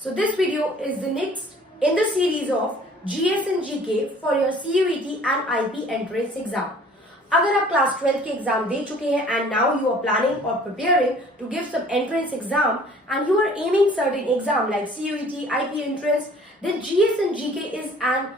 So this video is the next in the series of GS and GK for your CUET and IP entrance exam. अगर आप class 12 के exam दे चुके हैं and now you are planning or preparing to give some entrance exam and you are aiming certain exam like CUET, IP entrance, then GS and GK is an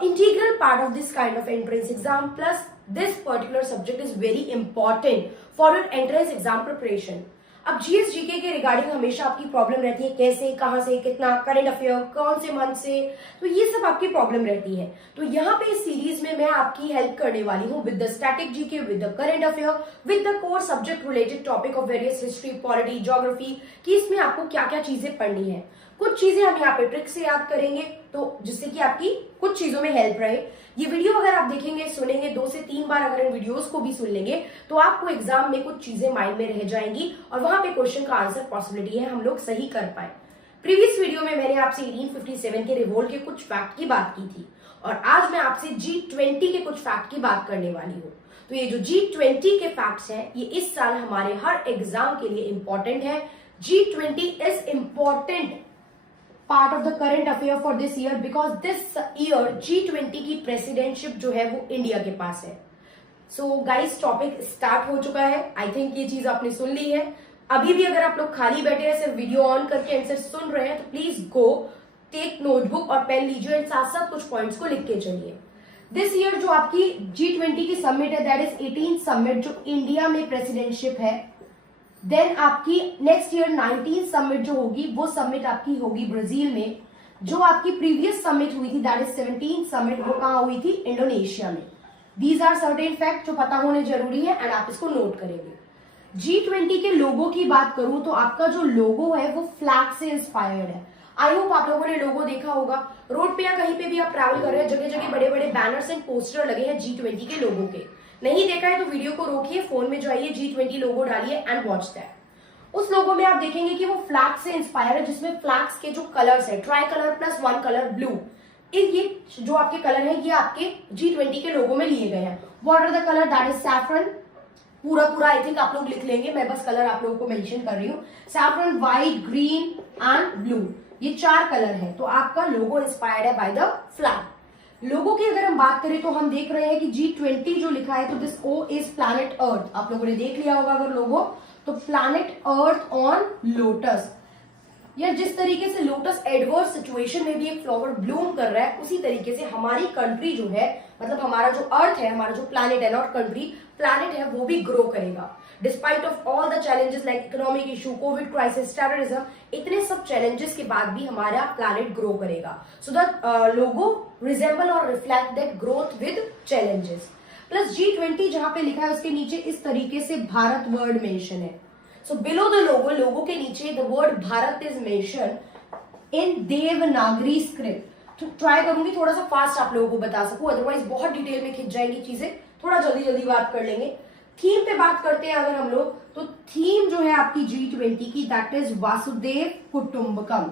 integral part of this kind of entrance exam. Plus this particular subject is very important for your entrance exam preparation. अब GS GK के regarding हमेशा आपकी problem रहती है, कैसे, कहां से, कितना, करंट अफेयर, कौन से मंथ से, तो ये सब आपकी प्रॉब्लम रहती है. तो यहाँ पे इस सीरीज में मैं आपकी हेल्प करने वाली हूँ with the static GK, with the current affair, with the core subject related topic of various history, polity, geography, कि इसमें आपको क्या क्या चीजें पढ़नी है. कुछ चीजें हम यहाँ पे ट्रिक से याद करेंगे तो जिससे कि आपकी कुछ चीजों में हेल्प रहे. ये वीडियो अगर आप देखेंगे, सुनेंगे 2 से 3 बार, अगर इन वीडियोस को भी सुन लेंगे तो आपको एग्जाम में कुछ चीजें माइंड में रह जाएंगी और वहां पे क्वेश्चन का आंसर पॉसिबिलिटी है हम लोग सही कर पाए. प्रीवियस वीडियो में मैंने आपसे 1857 के रिवोल्ट के कुछ फैक्ट की बात की थी और आज मैं आपसे G20 के कुछ फैक्ट की बात करने वाली हूँ. तो ये जो G20 के फैक्ट्स हैं ये इस साल हमारे हर एग्जाम के लिए इंपॉर्टेंट है. G20 is important part of the current affair for this year because this year G20 की प्रेसिडेंटशिप जो है वो इंडिया के पास है. सो गाइस, टॉपिक स्टार्ट हो चुका है. आई थिंक ये चीज आपने सुन ली है. अभी भी अगर आप लोग खाली बैठे हैं, सिर्फ वीडियो ऑन करके आंसर सुन रहे हैं, तो प्लीज गो टेक नोटबुक और पेन लीजिए एंड साथ साथ कुछ पॉइंट्स को लिख के चलिए. दिस ईयर जो आपकी G20 की समिट है दैट इज 18 समिट जो इंडिया में प्रेसिडेंटशिप है. देन आपकी नेक्स्ट ईयर 19 समिट जो होगी वो समिट आपकी होगी ब्राजील में. जो आपकी प्रीवियस समिट हुई थी दैट इज 17 समिट, वो कहां हुई थी? इंडोनेशिया में. दीज आर सर्टेन फैक्ट जो पता होने जरूरी है एंड आप इसको नोट करेंगे. G20 के लोगो की बात करूं तो आपका जो लोगो है वो फ्लैग से इंस्पायर्ड है. आई होप आप लोगों ने लोगो देखा होगा. रोड पे या कहीं पे भी आप ट्रैवल कर रहे हैं, जगह जगह बड़े बड़े बैनर्स एंड पोस्टर लगे हैं G20 के लोगो के. नहीं देखा है तो वीडियो को रोकिए, फोन में जाइए, G20 लोगो डालिए एंड वॉच दैट. उस लोगो में आप देखेंगे कि वो फ्लैग से इंस्पायर है जिसमें फ्लैग्स के जो कलर्स है try colour plus 1 colour blue, ये जो आपके कलर है ये आपके G20 के लोगो में लिए गए हैं. What are the colour? That is saffron. पूरा आई थिंक आप लोग लिख लेंगे, मैं बस कलर आप लोगों को मेंशन कर रही हूँ. Saffron, white, green and blue, ये 4 कलर है. तो आपका लोगो इंस्पायर्ड है बाय द फ्लैग. लोगो की अगर हम बात करें तो हम देख रहे हैं कि G20 जो लिखा है तो this O is planet earth. आप लोगों ने देख लिया होगा अगर लोगो, तो प्लैनेट अर्थ ऑन लोटस, या जिस तरीके से लोटस एडवर्स सिचुएशन में भी एक फ्लावर ब्लूम कर रहा है उसी तरीके से हमारी कंट्री जो है, मतलब हमारा जो अर्थ है, हमारा जो प्लैनेट है, नॉट कंट्री, प्लैनेट है, वो भी ग्रो करेगा despite of all the challenges like economic issue, Covid crisis, terrorism. इतने सब चैलेंजेस के बाद भी हमारा प्लैनेट ग्रो करेगा. सो द लोगो रिजेंबल और reflect that growth with challenges. Plus G20 जहां पे लिखा है उसके नीचे इस तरीके से भारत वर्ड मेंशन है. सो बिलो द लोगो के नीचे the word Bharat is mention in Devanagari script. तो ट्राई करूंगी थोड़ा सा फास्ट आप लोगों को बता सकूं, अदरवाइज बहुत डिटेल में खिंच जाएंगी चीजें. थोड़ा जल्दी बात कर लेंगे. थीम पे बात करते हैं अगर हम लोग, तो थीम जो है आपकी G20 की दैट इज वासुदेव कुटुंबकम.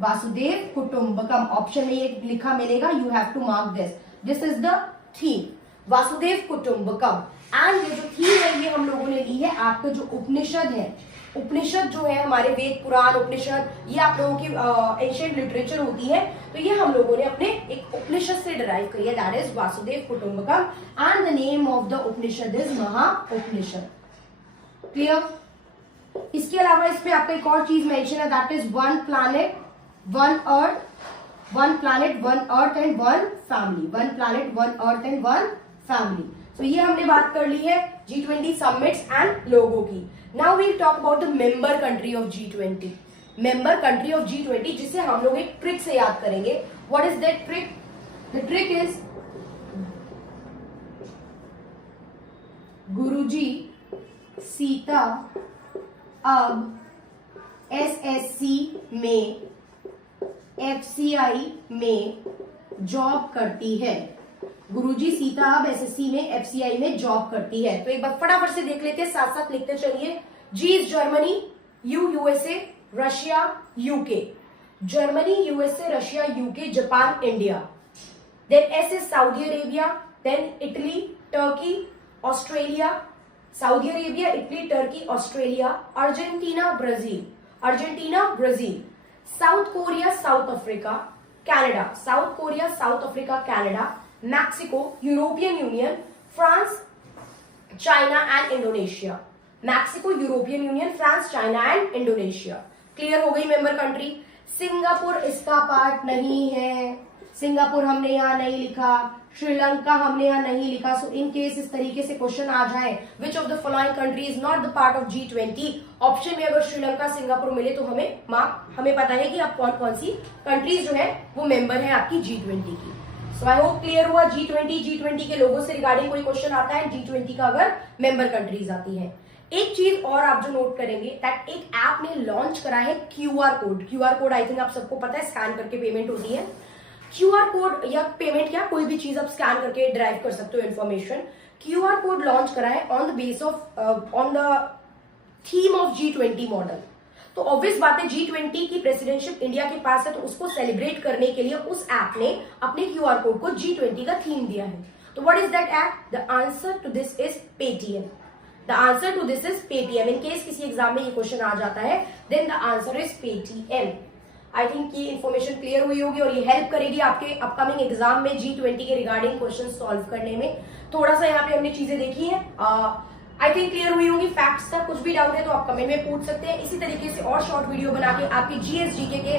वासुदेव कुटुंबकम ऑप्शन में ये लिखा मिलेगा, you have to mark this. This is the theme, वासुदेव कुटुंबकम. एंड ये जो थीम है ये हम लोगों ने ली है आपका जो उपनिषद है. उपनिषद जो है हमारे वेद, पुराण, उपनिषद, ये आप लोगों की एंशिएंट लिटरेचर होती है, तो ये हम लोगों ने अपने एक उपनिषद से डिराइव करी है दैट इज वासुदेव कुटुंबकम. And the name of the उपनिषद इज महा उपनिषद. क्लियर? इसके अलावा इसमें आपका एक और चीज मेंशन है that is 1 planet 1 earth, 1 planet 1 earth and 1 family. 1 planet 1 earth and 1 family. तो ये हमने बात कर ली है G20 समिट्स एंड लोगो की. Now we'll talk about the member country of G20. Member country of G20 जिसे हम लोग एक ट्रिक से याद करेंगे. What is that trick? The trick is गुरुजी सीता अब SSC में, FCI में जॉब करती है. गुरुजी सीता अब SSC में, FCI में जॉब करती है. तो एक बार फटाफट से देख लेते हैं, साथ साथ लिखते चलिए. G is Germany, U USA, Russia, UK. Germany, USA, Russia, UK, Japan, India. Then S is Saudi Arabia, then Italy, Turkey, Australia. Saudi Arabia, Italy, Turkey, Australia, Argentina, Brazil. Argentina, Brazil. South Korea, South Africa, Canada, South Korea, South Africa, Canada, Mexico, European Union, France, China and Indonesia. Mexico, European Union, France, China and Indonesia. Clear हो गई member country. Singapore इसका part नहीं है, Singapore हमने यहां नहीं लिखा, श्रीलंका हमने यहां नहीं लिखा। सो इन केस इस तरीके से क्वेश्चन आ जाए, which of the following country is not the part of G20, option में अगर श्रीलंका, सिंगापुर मिले तो हमें पता है कि आप कौन कौन सी कंट्रीज जो है वो मेंबर है आपकी G20 की। सो आई होप क्लियर हुआ। G20 के लोगों से रिगार्डिंग कोई क्वेश्चन आता है G20 का अगर मेंबर कंट्रीज आती है। एक चीज और आप जो नोट करेंगे, दैट एक ऐप ने लॉन्च करा है QR code. QR code I think आप सबको पता है, स्कैन करके पेमेंट होती है। क्यूआर कोड या पेमेंट, क्या कोई भी चीज आप स्कैन करके ड्राइव कर सकते हो इन्फॉर्मेशन। क्यूआर कोड लॉन्च करा है on the base of on the theme of G20 model. तो ऑब्वियस बात है, G20 की प्रेसिडेंटशिप इंडिया के पास है, तो उसको सेलिब्रेट करने के लिए उस ऐप ने अपने क्यूआर कोड को G20 का थीम दिया है। तो what is that app? The answer to this is Paytm. The answer to this is Paytm. In case किसी एग्जाम में ये क्वेश्चन आ जाता है, देन द आंसर इज पेटीएम। आई थिंक ये इन्फॉर्मेशन क्लियर हुई होगी और ये हेल्प करेगी आपके अपकमिंग एग्जाम में G20 के रिगार्डिंग क्वेश्चन सॉल्व करने में। थोड़ा सा यहाँ पे हमने चीजें देखी है, आई थिंक क्लियर हुई होंगी। फैक्ट्स का कुछ भी डाउट है तो आप कमेंट में पूछ सकते हैं। इसी तरीके से और शॉर्ट वीडियो बना के आपके GS GK के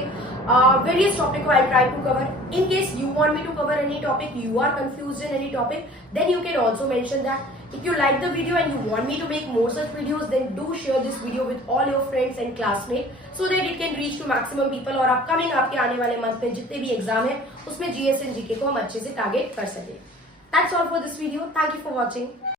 वेरियस टॉपिक को I try to cover. In case you want me to cover any topic, you are confused in any topic, then you can also mention that. If you like the video and you want me to make more such videos, then do share this video with all your friends and classmates so that it can reach to maximum people और upcoming आपके आने वाले month में जितने भी exam है उसमें GS and GK को हम अच्छे से टारगेट कर सके। That's all for this video. Thank you for watching.